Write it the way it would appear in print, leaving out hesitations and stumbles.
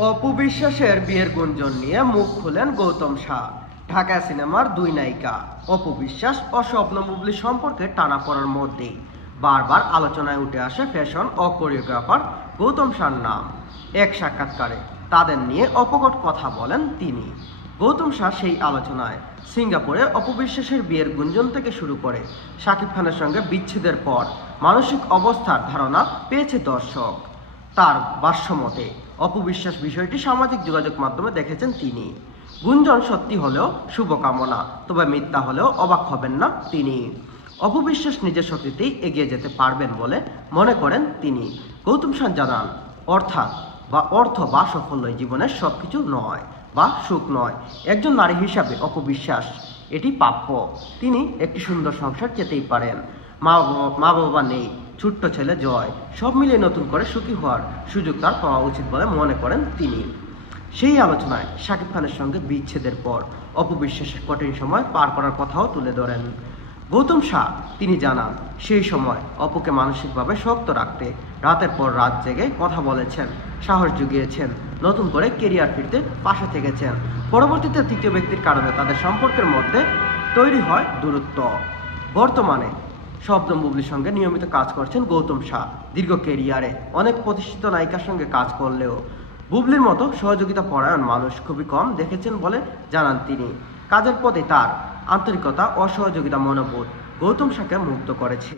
অপু বিশ্বাসের বিয়ের গুঞ্জন নিয়ে মুখ খুলেন গৌতম শাহ। ঢাকা সিনেমার দুই নায়িকা অপু বিশ্বাস ও স্বপ্ন বুবলী সম্পর্কে টানাপোড়েনের মধ্যেই বারবার আলোচনায় উঠে আসে ফ্যাশন ও কোরিওগ্রাফার গৌতম শাহর নাম। এক সাক্ষাৎকারে তাদের নিয়ে অপকট কথা বলেন তিনি। গৌতম শাহ সেই আলোচনায় সিঙ্গাপুরে অপু বিশ্বাসের বিয়ের গুঞ্জন থেকে শুরু করে শাকিব খানের সঙ্গে বিচ্ছেদের পর মানসিক অবস্থার ধারণা পেয়েছে দর্শক। তার ভাষ্যমতে অপু বিশ্বাস বিষয়টি সামাজিক যোগাযোগ মাধ্যমে দেখেছেন তিনি। গুঞ্জন সত্যি হলেও শুভকামনা, তবে মিথ্যা হলেও অবাক হবেন না তিনি। অপু বিশ্বাস নিজের শক্তিতেই এগিয়ে যেতে পারবেন বলে মনে করেন তিনি। গৌতম শাহ জানান, অর্থ বা সাফল্যই জীবনের সবকিছু নয় বা সুখ নয়। একজন নারী হিসাবে অপু বিশ্বাস এটি প্রাপ্য। তিনি একটি সুন্দর সংসার যেতেই পারেন। মা বাবা নেই, ছোট্ট ছেলে জয়, সব মিলিয়ে নতুন করে সুখী হওয়ার সুযোগ তার পাওয়া উচিত বলে মনে করেন তিনি। সেই আলোচনায় শাকিব খানের সঙ্গে বিচ্ছেদের পর অপু বিশ্বাসের কঠিন সময় পার করার কথাও তুলে ধরেন গৌতম শাহ। তিনি জানান, সেই সময় অপুকে মানসিকভাবে শক্ত রাখতে রাতের পর রাত জেগে কথা বলেছেন, সাহস জুগিয়েছেন, নতুন করে কেরিয়ার ফিরতে পাশে থেকেছেন। পরবর্তীতে তৃতীয় ব্যক্তির কারণে তাদের সম্পর্কের মধ্যে তৈরি হয় দূরত্ব। বর্তমানে শবনম বুবলীর সঙ্গে নিয়মিত কাজ করছেন গৌতম শাহ। দীর্ঘ কেরিয়ারে অনেক প্রতিষ্ঠিত নায়িকার সঙ্গে কাজ করলেও বুবলীর মতো সহযোগিতা পরায়ণ মানুষ খুবই কম দেখেছেন বলে জানান তিনি। কাজের প্রতি তার আন্তরিকতা ও সহযোগিতা মনোবোধ গৌতম শাহকে মুগ্ধ করেছে।